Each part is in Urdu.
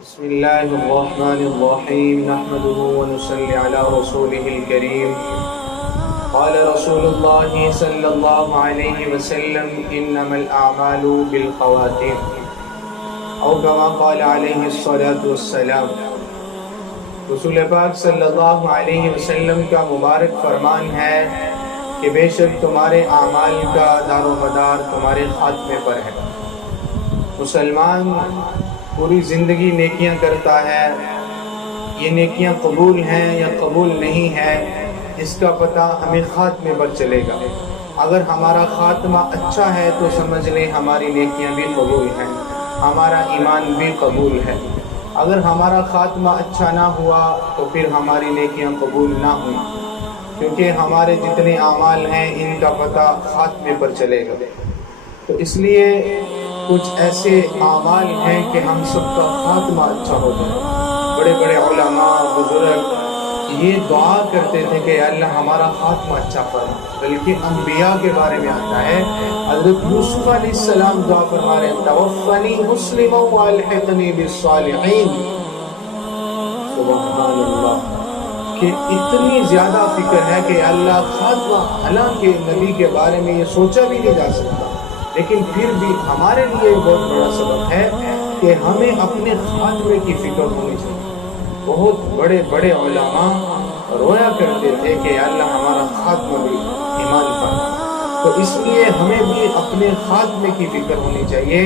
بسم الله الرحمن الرحيم نحمده ونصلي على رسوله الكريم قال رسول الله صلى الله عليه وسلم إنما الأعمال بالخواتيم أو كما قال عليه الصلاة والسلام۔ رسول پاک صلی اللہ علیہ وسلم کا مبارک فرمان ہے کہ بے شک تمہارے اعمال کا دار و مدار تمہارے خاتمے پر ہے۔ مسلمان پوری زندگی نیکیاں کرتا ہے، یہ نیکیاں قبول ہیں یا قبول نہیں ہیں اس کا پتہ ہمیں خاتمے پر چلے گا۔ اگر ہمارا خاتمہ اچھا ہے تو سمجھ لیں ہماری نیکیاں بھی قبول ہیں، ہمارا ایمان بھی قبول ہے۔ اگر ہمارا خاتمہ اچھا نہ ہوا تو پھر ہماری نیکیاں قبول نہ ہوئی، کیونکہ ہمارے جتنے اعمال ہیں ان کا پتہ خاتمے پر چلے گا۔ تو اس لیے کچھ ایسے اعمال ہیں کہ ہم سب کا خاتمہ اچھا ہو جائے۔ بڑے بڑے علماء بزرگ یہ دعا کرتے تھے کہ اللہ ہمارا خاتمہ اچھا فرما، بلکہ انبیاء کے بارے میں آتا ہے، حضرت یوسف علیہ السلام دعا فرما رہے ہیں توفنی مسلما والحقنی بالصالحین۔ سبحان اللہ، کہ اتنی زیادہ فکر ہے کہ اللہ خاتمہ، حالانکہ نبی کے بارے میں یہ سوچا بھی نہیں جا سکتا، لیکن پھر بھی ہمارے لیے بہت بڑا سبب ہے کہ ہمیں اپنے خاتمے کی فکر ہونی چاہیے۔ بہت بڑے بڑے علماء رویا کرتے تھے کہ اللہ ہمارا خاتمہ بھی ایمان فرما۔ تو اس لیے ہمیں بھی اپنے خاتمے کی فکر ہونی چاہیے۔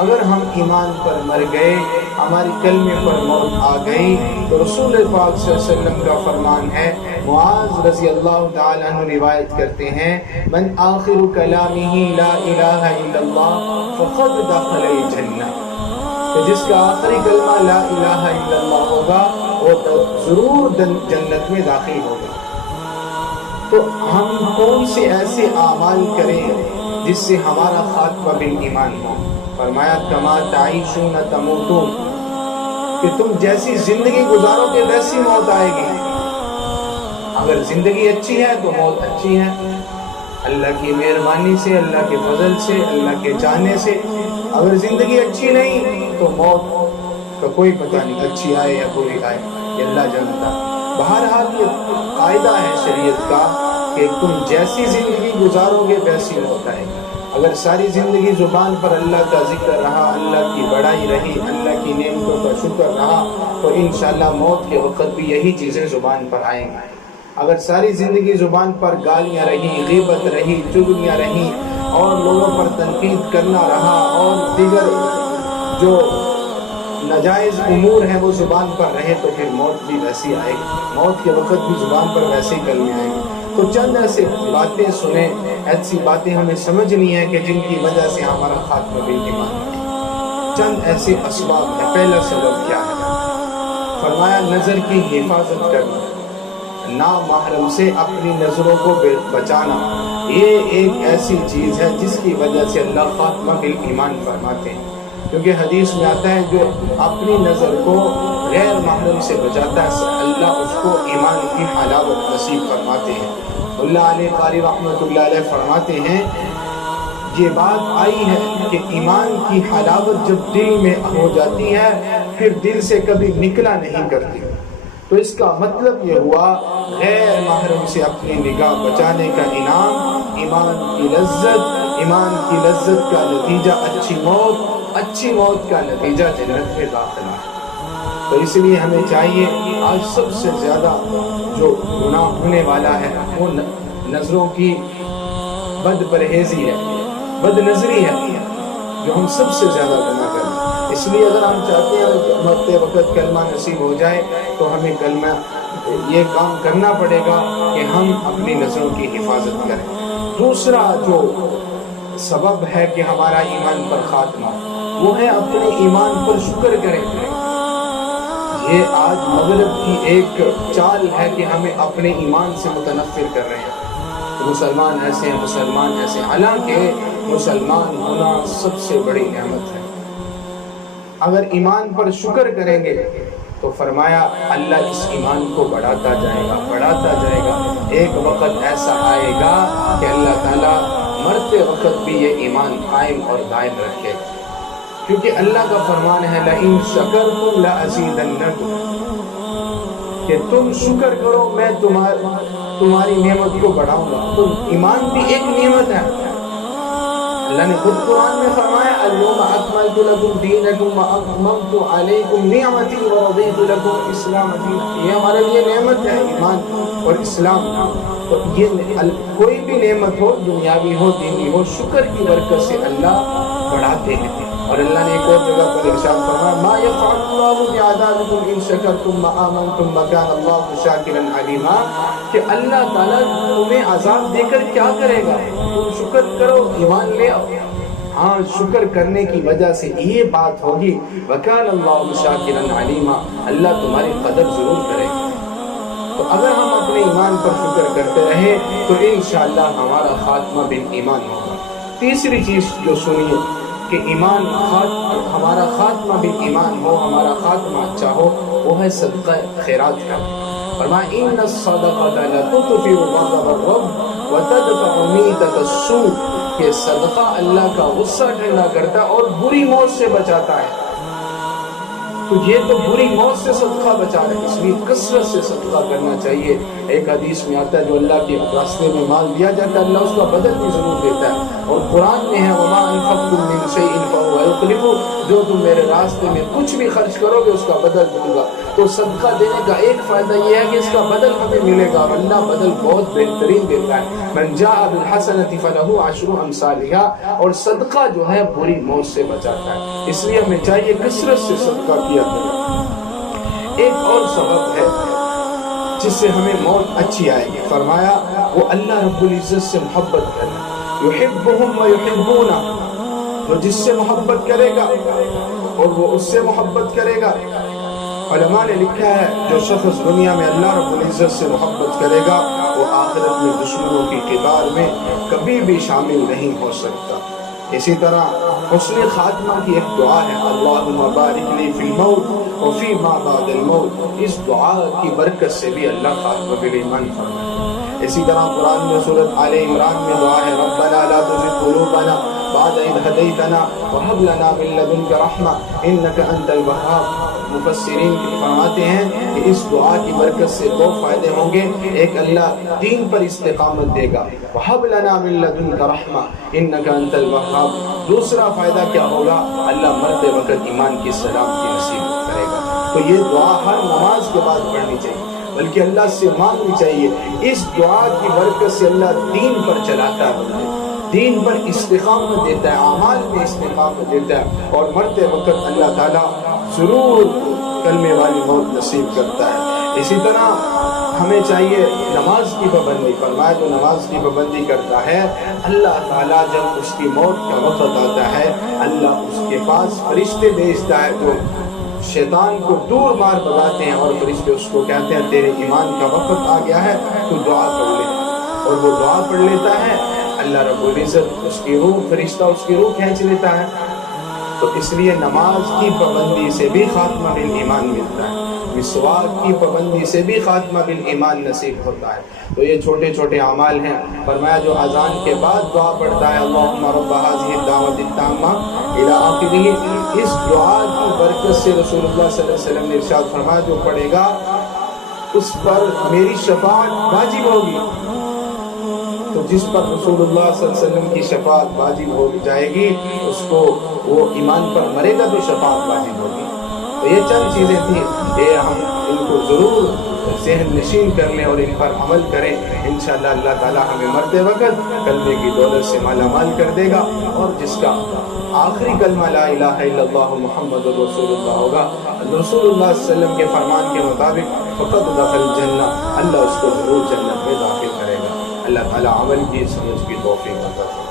اگر ہم ایمان پر مر گئے، ہماری کلمے پر موت آ گئی، تو رسول پاک صلی اللہ علیہ وسلم کا فرمان ہے، معاذ رضی اللہ تعالی عنہ روایت کرتے ہیں، من آخر کلامہ لا الہ الا اللہ فقد دخل الجنہ، کہ جس کا آخری کلمہ لا الہ الا اللہ ہوگا وہ ضرور جنت میں داخل ہوگا۔ تو ہم کون سے ایسے اعمال کریں جس سے ہمارا خاتمہ بالایمان ہو؟ فرمایا کما تعیشون تموتون، کہ تم جیسی زندگی گزارو گے ویسی موت آئے گی۔ اگر زندگی اچھی ہے تو موت اچھی ہے، اللہ کی مہربانی سے، اللہ کے فضل سے، اللہ کے چاہنے سے۔ اگر زندگی اچھی نہیں تو موت کا کوئی پتہ نہیں، اچھی آئے یا بری آئے، یہ اللہ جانتا۔ بہرحال یہ قاعدہ ہے شریعت کا کہ تم جیسی زندگی گزارو گے ویسی موت آئے گی۔ اگر ساری زندگی زبان پر اللہ کا ذکر رہا، اللہ کی بڑائی رہی، اللہ کی نعمتوں کا شکر رہا، تو انشاءاللہ موت کے وقت بھی یہی چیزیں زبان پر آئیں گی۔ اگر ساری زندگی زبان پر گالیاں رہی، غیبت رہی، چغلیاں رہی، اور لوگوں پر تنقید کرنا رہا، اور دیگر جو ناجائز امور ہیں وہ زبان پر رہے، تو پھر موت بھی ویسی آئے گی۔ موت کے وقت بھی زبان پر ویسے ہی کلمے آئیں گے۔ تو چند ایسے باتیں سنیں، ایسی باتیں ہمیں سمجھنی ہے کہ جن کی وجہ سے ہمارا خاتمہ بالایمان ہو۔ چند ایسے اسباب ہیں۔ پہلا سبب کیا ہے؟ فرمایا نظر کی حفاظت کرنا، نامحرم سے اپنی نظروں کو بچانا۔ یہ ایک ایسی چیز ہے جس کی وجہ سے اللہ خاتمہ بالایمان فرماتے ہیں، کیونکہ حدیث میں آتا ہے جو اپنی نظر کو غیر محرم سے بچاتا ہے اللہ اس کو ایمان کی حلاوت نصیب فرماتے ہیں۔ اللہ علیہ قاری رحمۃ اللہ علیہ فرماتے ہیں یہ بات آئی ہے کہ ایمان کی حلاوت جب دل میں ہو جاتی ہے پھر دل سے کبھی نکلا نہیں کرتی۔ تو اس کا مطلب یہ ہوا غیر محرم سے اپنی نگاہ بچانے کا انعام ایمان کی لذت، ایمان کی لذت کا نتیجہ اچھی موت کا نتیجہ جنت میں داخلہ ہے۔ تو اس لیے ہمیں چاہیے، آج سب سے زیادہ جو گناہ ہونے والا ہے وہ نظروں کی بد پرہیزی ہے، بد نظری ہے، جو ہم سب سے زیادہ گناہ کریں۔ اس لیے اگر ہم چاہتے ہیں کہ مرتے وقت کلمہ نصیب ہو جائے تو ہمیں کلمہ یہ کام کرنا پڑے گا کہ ہم اپنی نظروں کی حفاظت کریں۔ دوسرا جو سبب ہے کہ ہمارا ایمان پر خاتمہ، وہ ہے اپنے ایمان پر شکر کریں۔ یہ آج مغرب کی ایک چال ہے کہ ہمیں اپنے ایمان سے متنفر کر رہے ہیں، مسلمان ایسے ہیں، مسلمان ایسے ہیں، حالانکہ مسلمان ہونا سب سے بڑی نعمت ہے۔ اگر ایمان پر شکر کریں گے تو فرمایا اللہ اس ایمان کو بڑھاتا جائے گا۔ ایک وقت ایسا آئے گا کہ اللہ تعالیٰ مرتے وقت بھی یہ ایمان قائم اور دائم رکھے گا۔ کیونکہ اللہ کا فرمان ہے لئن شکرتم لأزیدنکم، کہ تم شکر کرو میں تمہاری نعمت کو بڑھاؤں گا۔ تو ایمان بھی ایک نعمت ہے۔ اللہ نے خود قرآن میں فرمایا اليوم اکملت لکم دینکم واتممت علیکم نعمتی ورضیت لکم الاسلام دینا۔ یہ ہمارے لیے نعمت ہے ایمان اور اسلام۔ تو یہ کوئی بھی نعمت ہو، دنیاوی ہو دینی ہو، شکر کی برکت سے اللہ بڑھاتے ہیں۔ اور اللہ نے ایک اور جگہ پر ارشاد فرمایا ما یفعل اللہ بعذابکم ان شکرتم وآمنتم وکان اللہ شاکرا علیما، کہ اللہ تعالیٰ تمہیں عذاب دے کر کیا کرے گا، تم شکر کرو، ایمان لے آؤ۔ ہاں شکر کرنے کی وجہ سے یہ بات ہوگی وکان اللہ شاکرا علیما، اللہ تمہاری قدر ضرور کرے گا۔ تو اگر ہم اپنے ایمان پر شکر کرتے رہے تو انشاءاللہ ہمارا خاتمہ بالایمان ہوگا۔ تیسری چیز جو سنیے کہ ایمان ہمارا خاتمہ بالایمان ہو، ہمارا خاتمہ اچھا ہو، وہ ہے صدقہ خیرات کا۔ فرمایا ان الصدقۃ لتطفئ غضب الرب وتدفع میتۃ السوء، کہ صدقہ اللہ کا غصہ ٹھنڈا کرتا ہے اور بری موت سے بچاتا ہے۔ تو یہ تو بری موت سے صدقہ بچا رہے ہیں، اس لیے کثرت سے صدقہ کرنا چاہیے۔ ایک حدیث میں آتا ہے جو اللہ کے راستے میں مال دیا جاتا ہے اللہ اس کا بدل بھی ضرور دیتا ہے، اور قرآن میں ہے وما انفقتم من شیء فهو یخلفہ، جو تم میرے راستے میں کچھ بھی خرچ کرو گے اس کا بدل دوں گا۔ تو صدقہ دینے کا ایک فائدہ یہ ہے کہ اس کا بدل ہمیں ملے گا، اللہ بدل بہت بہترین دیتا ہے۔ من جاء بالحسنۃ فلہ عشر امثالها، اور صدقہ جو ہے بری موت سے بچاتا ہے، اس لیے ہمیں چاہیے کثرت سے صدقہ کیا کریں۔ ایک اور سبب ہے جس سے ہمیں موت اچھی آئے گی، فرمایا وہ اللہ رب العزت سے محبت کرنا، یحبہم ویحبونہ، وہ جس سے محبت کرے گا اور وہ اس سے محبت کرے گا۔ علماء نے لکھا ہے جو شخص دنیا میں اللہ رب العزت سے محبت کرے گا وہ آخرت میں دشمنوں کی قطار میں کبھی بھی شامل نہیں ہو سکتا۔ اسی طرح حسن خاتمہ کی ایک دعا ہے اللہم بارک لی فی الموت وفی ما بعد الموت، اس دعا کی برکت سے بھی اللہ خاتمہ بالایمان فرماتا ہے۔ اسی طرح قرآن میں سورۃ آل عمران میں دعا ہے ربنا لا تزغ قلوبنا بعد اذ ہدیتنا وہب لنا من لدنک رحمہ انک انت الوہاب۔ مفسرین فرماتے ہیں کہ اس دعا کی برکت سے دو فائدے ہوں گے، ایک اللہ دین پر استقامت دے گا وَهَبْ لَنَا مِن لَدُنْكَ رَحْمَةً إِنَّكَ أَنْتَ الْوَهَّابُ، دوسرا فائدہ کیا ہوگا، اللہ مرتے وقت ایمان کی سلامتی نصیب کرے گا۔ تو یہ دعا ہر نماز کے بعد پڑھنی چاہیے، بلکہ اللہ سے مانگنی چاہیے۔ اس دعا کی برکت سے اللہ دین پر چلاتا ہے، دین پر استقامت دیتا ہے، اعمال میں استقامت دیتا ہے، اور مرتے وقت اللہ تعالیٰ ضرور کلمے والی موت نصیب کرتا ہے۔ اسی طرح ہمیں چاہیے نماز کی پابندی، فرمایا جو نماز کی پابندی کرتا ہے اللہ تعالیٰ جب اس کی موت کا وقت آتا ہے اللہ اس کے پاس فرشتے بھیجتا ہے جو شیطان کو دور مار بگاتے ہیں، اور فرشتے اس کو کہتے ہیں تیرے ایمان کا وقت آ گیا ہے تو دعا پڑھ لے، اور وہ دعا پڑھ لیتا ہے اللہ رب العزت اس کی روح، فرشتہ اس کی روح کھینچ لیتا ہے۔ تو اس لیے نماز کی پابندی سے بھی خاتمہ بالایمان ملتا ہے، مسواک کی پابندی سے بھی خاتمہ بالایمان نصیب ہوتا ہے۔ تو یہ چھوٹے چھوٹے اعمال ہیں۔ فرمایا جو اذان کے بعد دعا پڑھتا ہے اللہم رب هذه الدعوۃ التامہ الی آخرہ، اس دعا کی برکت سے رسول اللہ صلی اللہ علیہ وسلم نے ارشاد فرمایا جو پڑھے گا اس پر میری شفاعت واجب ہوگی۔ تو جس پر رسول اللہ صلی اللہ علیہ وسلم کی شفاعت واجب ہو جائے گی اس کو وہ ایمان پر مرے گا تو شفاعت واجب ہوگی۔ تو یہ چند چیزیں تھیں، یہ ہم ان کو ضرور ذہن نشین کر لیں اور ان پر عمل کریں، انشاءاللہ اللہ تعالی ہمیں مرتے وقت کلمے کی دولت سے مالا مال کر دے گا، اور جس کا آخری کلمہ لا الہ الا اللہ محمد رسول اللہ ہوگا، رسول اللہ صلی اللہ علیہ وسلم کے فرمان کے مطابق فقط دخل الجنہ، اللہ اس کو ضرور جنت میں داخل کرے گا۔ اللہ تعالی عمل کی سمجھ کی توفیق عطا فرمائے۔